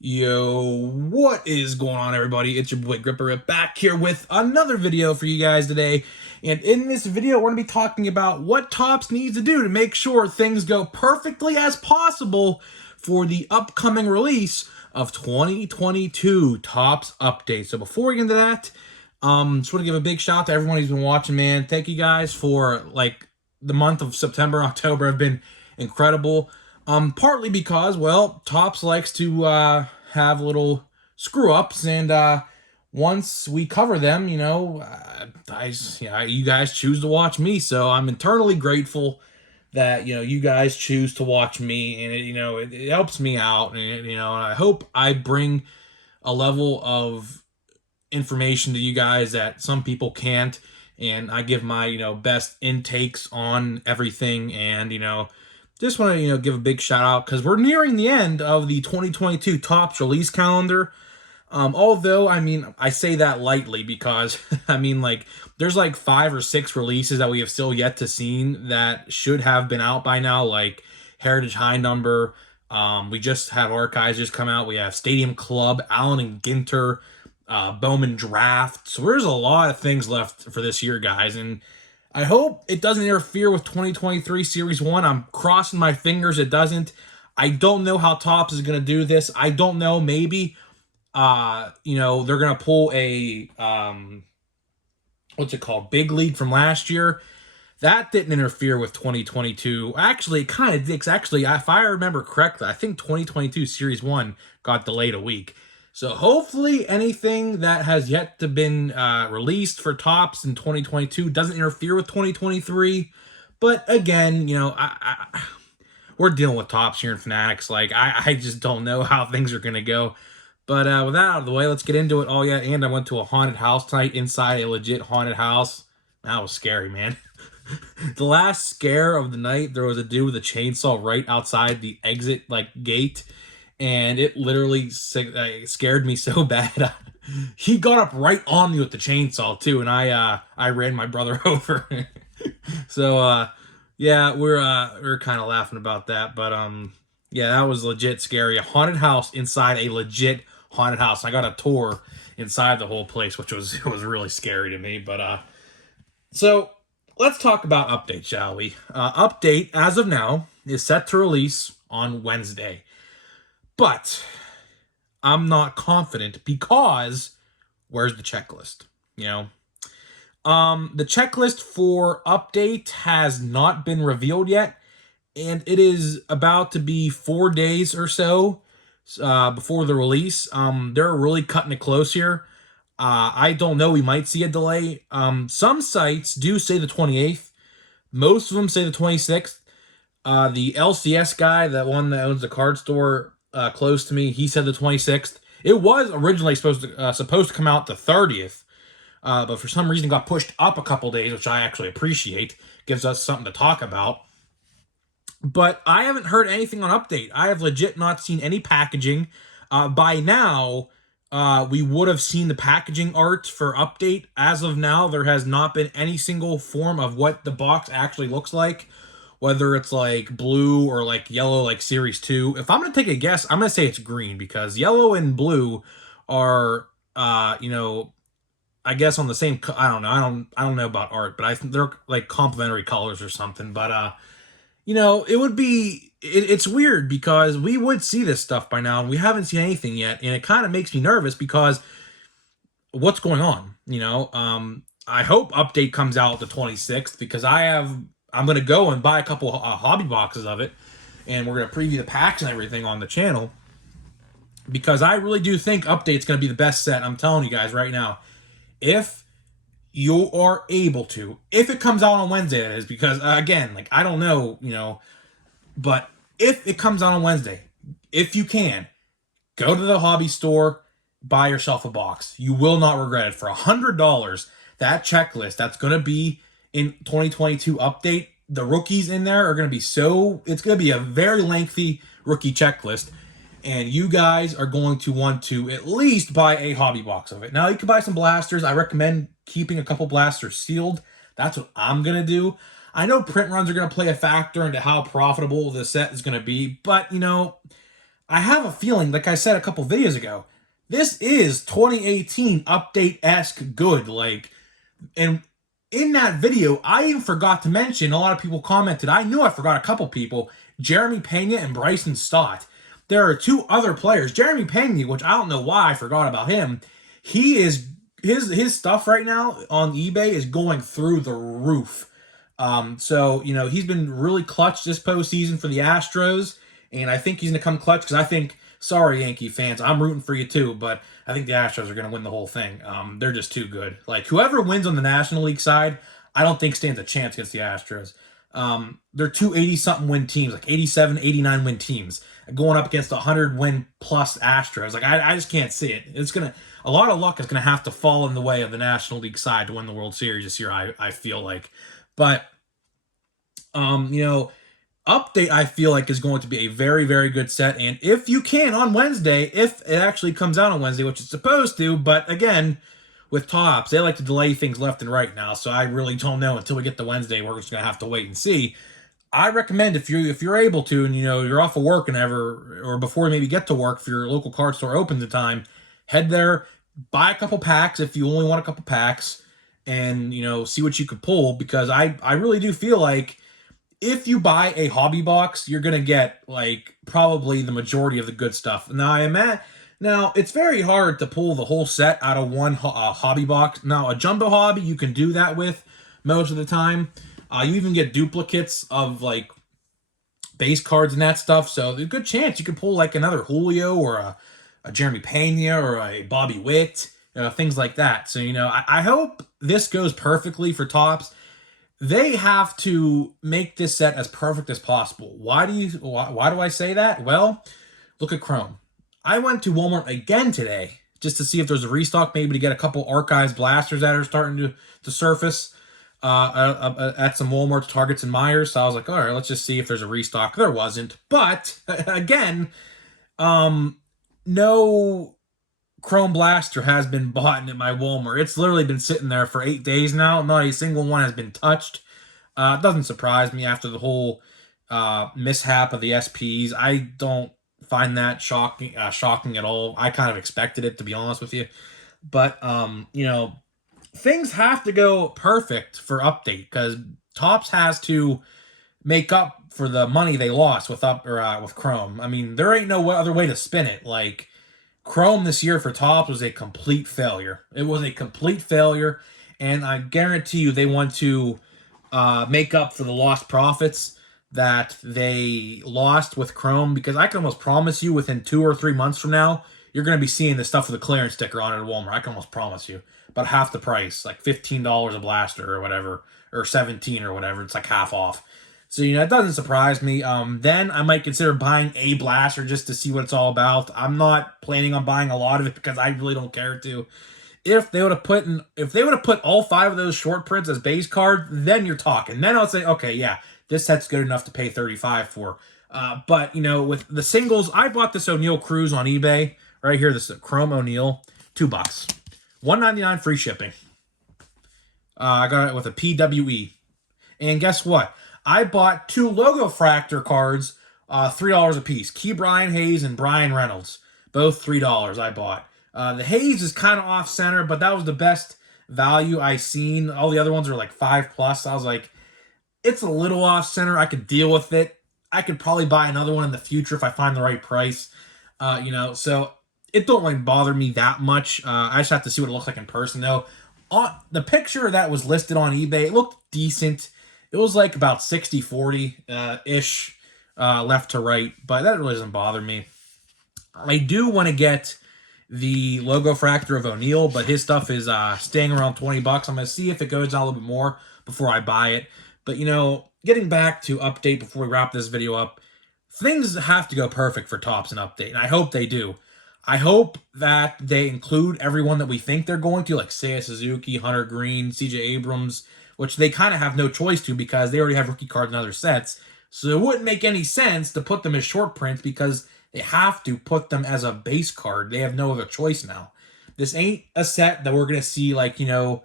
Yo, what is going on, everybody? It's your boy Gripper Rip back here with another video for you guys today. And in this video, we're going to be talking about what Topps needs to do to make sure things go perfectly as possible for the upcoming release of 2022 Topps Update. So before we get into that, just want to give a big shout out to everyone who's been watching, man. Thank you guys for, the month of September and October have been incredible. Partly because, well, Topps likes to have little screw-ups, and once we cover them, you guys choose to watch me, so I'm eternally grateful that, you guys choose to watch me, and it helps me out, and, I hope I bring a level of information to you guys that some people can't, and I give my, best intakes on everything, and, just want to, give a big shout out because we're nearing the end of the 2022 Topps release calendar. Although, I say that lightly because, there's like 5 or 6 releases that we have still yet to see that should have been out by now, like Heritage High Number. We just have Archives just come out. We have Stadium Club, Allen and Ginter, Bowman Draft. So there's a lot of things left for this year, guys, and I hope it doesn't interfere with 2023 Series 1. I'm crossing my fingers it doesn't. I don't know how Topps is going to do this. I don't know. Maybe, they're going to pull a, Big League from last year. That didn't interfere with 2022. Actually, it kind of did. Actually, if I remember correctly, I think 2022 Series 1 got delayed a week. So hopefully anything that has yet to been released for Topps in 2022 doesn't interfere with 2023. But again, we're dealing with Topps here in Fanatics. I just don't know how things are going to go. But with that out of the way, let's get into it. Oh, yeah, and I went to a haunted house tonight inside a legit haunted house. That was scary, man. The last scare of the night, there was a dude with a chainsaw right outside the exit, gate. And it literally scared me so bad. He got up right on me with the chainsaw too, and I ran my brother over. So yeah, we're kind of laughing about that, but yeah, that was legit scary. A haunted house inside a legit haunted house. I got a tour inside the whole place, which was really scary to me. But so let's talk about Update, shall we? Update as of now is set to release on Wednesday. But I'm not confident because where's the checklist? The checklist for Update has not been revealed yet, and it is about to be 4 days or so before the release. They're really cutting it close here. I don't know. We might see a delay. Some sites do say the 28th. Most of them say the 26th. The LCS guy, that one that owns the card store close to me, he said the 26th. It was originally supposed to come out the 30th, but for some reason got pushed up a couple days, which I actually appreciate. Gives us something to talk about. But I haven't heard anything on Update. I have legit not seen any packaging. By now, we would have seen the packaging art for Update. As of now, there has not been any single form of what the box actually looks like. Whether it's blue or yellow, Series 2. If I'm going to take a guess, I'm going to say it's green because yellow and blue are, I guess on the same, I don't know. I don't know about art, but I think they're complementary colors or something. But, it would be, it's weird because we would see this stuff by now and we haven't seen anything yet. And it kind of makes me nervous because what's going on, I hope Update comes out the 26th because I'm going to go and buy a couple hobby boxes of it, and we're going to preview the packs and everything on the channel, because I really do think Update's going to be the best set. I'm telling you guys right now. If you are able to, if it comes out on Wednesday, that is, because, again, I don't know, but if it comes out on Wednesday, if you can, go to the hobby store, buy yourself a box. You will not regret it. For $100, that checklist that's going to be in 2022 Update, the rookies in there are going to be it's going to be a very lengthy rookie checklist, and you guys are going to want to at least buy a hobby box of it. Now, you can buy some blasters. I recommend keeping a couple blasters sealed. That's what I'm going to do. I know print runs are going to play a factor into how profitable the set is going to be, but, I have a feeling, like I said a couple videos ago, this is 2018 update-esque good. Like, and in that video, I even forgot to mention, a lot of people commented, I knew I forgot a couple people, Jeremy Pena and Bryson Stott. There are two other players. Jeremy Pena, which I don't know why I forgot about him, he is, his stuff right now on eBay is going through the roof. So, you know, he's been really clutch this postseason for the Astros, and I think he's going to come clutch because I think, sorry, Yankee fans, I'm rooting for you too, but I think the Astros are going to win the whole thing. They're just too good. Like, whoever wins on the National League side, I don't think stands a chance against the Astros. They're two 80-something win teams, like 87, 89 win teams, going up against 100 win plus Astros. Like, I just can't see it. It's going to, a lot of luck is going to have to fall in the way of the National League side to win the World Series this year, I feel like. But, you know, update I feel like is going to be a very, very good set. And if you can on Wednesday, if it actually comes out on Wednesday, which it's supposed to, but again, with Topps, they like to delay things left and right now. So I really don't know until we get to Wednesday. We're just gonna have to wait and see. I recommend if you're able to, and you know you're off of work and ever, or before you maybe get to work, if your local card store opens in time, head there, buy a couple packs if you only want a couple packs, and you know see what you could pull, because I really do feel like if you buy a hobby box, you're gonna get like probably the majority of the good stuff. Now it's very hard to pull the whole set out of one hobby box. Now a jumbo hobby you can do that with most of the time. You even get duplicates of like base cards and that stuff. So there's a good chance you could pull like another Julio or a Jeremy Pena or a Bobby Witt, things like that. So, you know, I hope this goes perfectly for Topps. They have to make this set as perfect as possible. Why do I say that? Well, look at Chrome. I went to Walmart again today just to see if there's a restock, maybe to get a couple Archives blasters that are starting to surface at some Walmart's, Targets, and Myers. So I was like, all right, let's just see if there's a restock. There wasn't. But, again, no Chrome Blaster has been bought at my Walmart. It's literally been sitting there for 8 days now. Not a single one has been touched. It doesn't surprise me after the whole mishap of the SPs. I don't find that shocking at all. I kind of expected it, to be honest with you. But, you know, things have to go perfect for update, because Topps has to make up for the money they lost with Chrome. I mean, there ain't no other way to spin it. Like, Chrome this year for Topps was a complete failure. It was a complete failure, and I guarantee you they want to make up for the lost profits that they lost with Chrome, because I can almost promise you within 2 or 3 months from now, you're going to be seeing the stuff with the clearance sticker on it at Walmart. I can almost promise you. About half the price, like $15 a blaster or whatever, or $17 or whatever. It's like half off. So, you know, it doesn't surprise me. Then I might consider buying a blaster just to see what it's all about. I'm not planning on buying a lot of it because I really don't care to. If they would have put all 5 of those short prints as base cards, then you're talking. Then I'll say, okay, yeah, this set's good enough to pay $35 for. But, you know, with the singles, I bought this O'Neal Cruz on eBay. Right here, this Chrome O'Neal, $2. $1.99 free shipping. I got it with a PWE. And guess what? I bought 2 Logo Fractor cards, $3 a piece. Key Brian Hayes and Brian Reynolds. Both $3 I bought. The Hayes is kind of off-center, but that was the best value I seen. All the other ones are like 5+. I was like, it's a little off-center. I could deal with it. I could probably buy another one in the future if I find the right price. You know, so it don't like bother me that much. I just have to see what it looks like in person, though. On the picture that was listed on eBay, it looked decent. It was like about 60-40 ish left to right, but that really doesn't bother me. I do want to get the Logo Fractor of O'Neal, but his stuff is staying around $20. I'm going to see if it goes down a little bit more before I buy it. But, you know, getting back to update before we wrap this video up, things have to go perfect for Topps and update, and I hope they do. I hope that they include everyone that we think they're going to, like Seiya Suzuki, Hunter Green, CJ Abrams, which they kind of have no choice to because they already have rookie cards in other sets. So it wouldn't make any sense to put them as short prints because they have to put them as a base card. They have no other choice now. This ain't a set that we're going to see like, you know,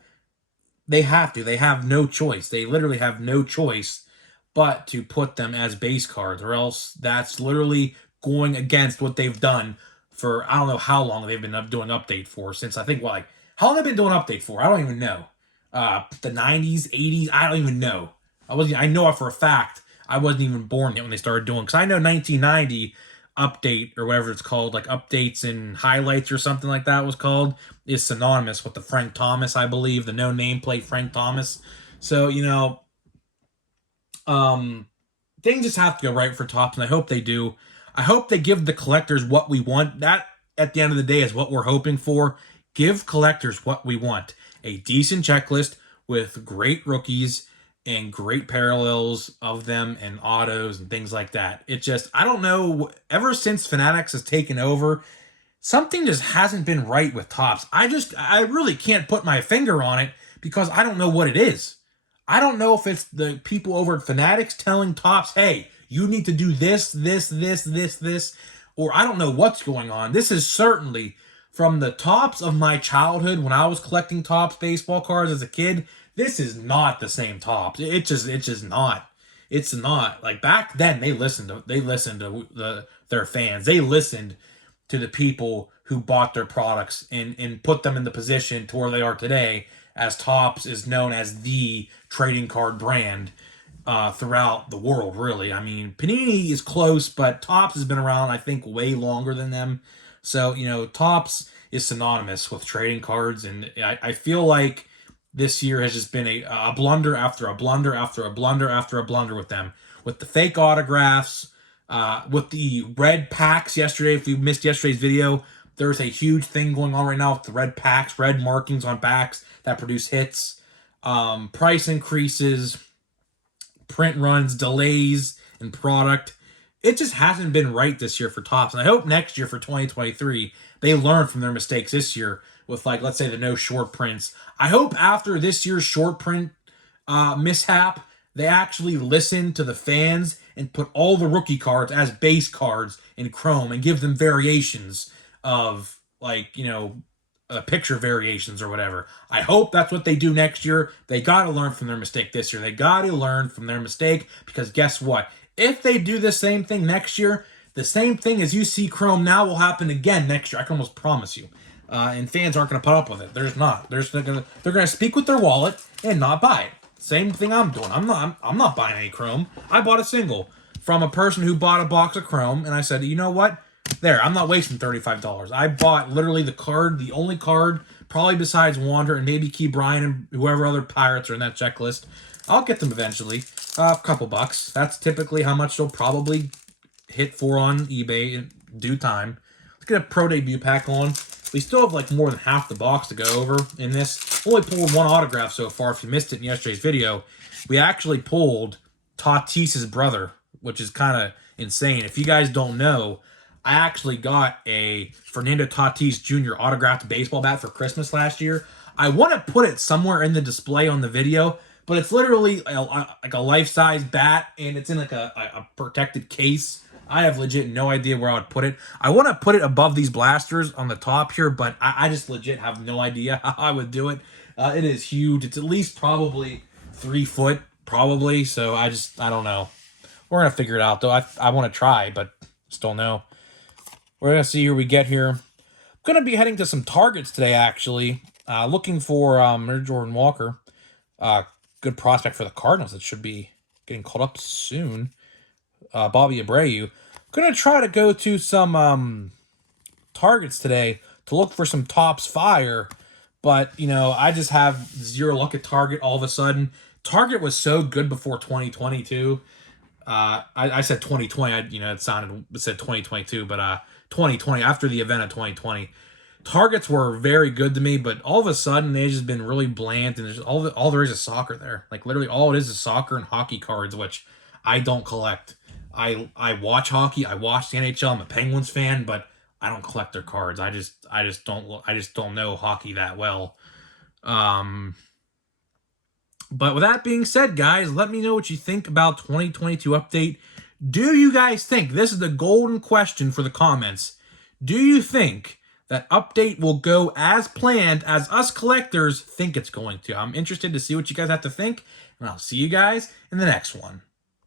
they have to. They have no choice. They literally have no choice but to put them as base cards, or else that's literally going against what they've done for, I don't know how long they've been doing update for, since I think, how long have they been doing update for? I don't even know. The 90s, 80s, I don't even know. I know it for a fact. I wasn't even born yet when they started doing, because I know 1990 update, or whatever it's called, like updates and highlights or something like that was called, is synonymous with the Frank Thomas, I believe, the no nameplate Frank Thomas. So, things just have to go right for Topps, and I hope they do. I hope they give the collectors what we want. That, at the end of the day, is what we're hoping for. Give collectors what we want. A decent checklist with great rookies and great parallels of them and autos and things like that. It just, I don't know, ever since Fanatics has taken over, something just hasn't been right with Topps. I really can't put my finger on it because I don't know what it is. I don't know if it's the people over at Fanatics telling Topps, hey, you need to do this, or I don't know what's going on. This is certainly from the Topps of my childhood when I was collecting Topps baseball cards as a kid. This is not the same Topps. It's just not. It's not. Like, back then, they listened to their fans. They listened to the people who bought their products and put them in the position to where they are today, as Topps is known as the trading card brand throughout the world, really. I mean, Panini is close, but Topps has been around, I think, way longer than them. So, Topps is synonymous with trading cards, and I feel like this year has just been a blunder after a blunder after a blunder after a blunder with them. With the fake autographs, with the red packs yesterday. If you missed yesterday's video, there's a huge thing going on right now with the red packs, red markings on backs that produce hits, price increases, print runs, delays in product. It just hasn't been right this year for Topps. And I hope next year, for 2023, they learn from their mistakes this year with, like, let's say, the no short prints. I hope after this year's short print mishap, they actually listen to the fans and put all the rookie cards as base cards in Chrome and give them variations of, picture variations or whatever. I hope that's what they do next year. They got to learn from their mistake this year. They got to learn from their mistake, because guess what? If they do the same thing next year, the same thing as you see Chrome now will happen again next year. I can almost promise you. And fans aren't going to put up with it. They're not. They're going to speak with their wallet and not buy it. Same thing I'm doing. I'm not buying any Chrome. I bought a single from a person who bought a box of Chrome, and I said, you know what? There, I'm not wasting $35. I bought literally the only card, probably besides Wander and maybe Key Bryant and whoever other Pirates are in that checklist. I'll get them eventually. A couple bucks. That's typically how much they'll probably hit for on eBay in due time. Let's get a Pro Debut pack on. We still have more than half the box to go over in this. Only pulled one autograph so far. If you missed it in yesterday's video, we actually pulled Tatis's brother, which is kind of insane. If you guys don't know, I actually got a Fernando Tatis Jr. autographed baseball bat for Christmas last year. I want to put it somewhere in the display on the video, but it's literally like a life-size bat, and it's in like a protected case. I have legit no idea where I would put it. I want to put it above these blasters on the top here, but I just legit have no idea how I would do it. It is huge. It's at least probably 3 foot, probably. So I don't know. We're going to figure it out, though. I want to try, but just don't know. We're going to see who we get here. I'm going to be heading to some Targets today, actually. Looking for Jordan Walker. Good prospect for the Cardinals. It should be getting called up soon. Bobby Abreu. Going to try to go to some Targets today to look for some Topps fire. But, I just have zero luck at Target all of a sudden. Target was so good before 2022. I said 2020. It said 2022, but 2020, after the event of 2020. Targets were very good to me, but all of a sudden they've just been really bland, and there's all there is soccer there. Like, literally all it is soccer and hockey cards, which I don't collect. I watch hockey, I watch the NHL, I'm a Penguins fan, but I don't collect their cards. I just don't know hockey that well. But with that being said, guys, let me know what you think about 2022 update. Do you guys think, this is the golden question for the comments, do you think that update will go as planned as us collectors think it's going to? I'm interested to see what you guys have to think, and I'll see you guys in the next one.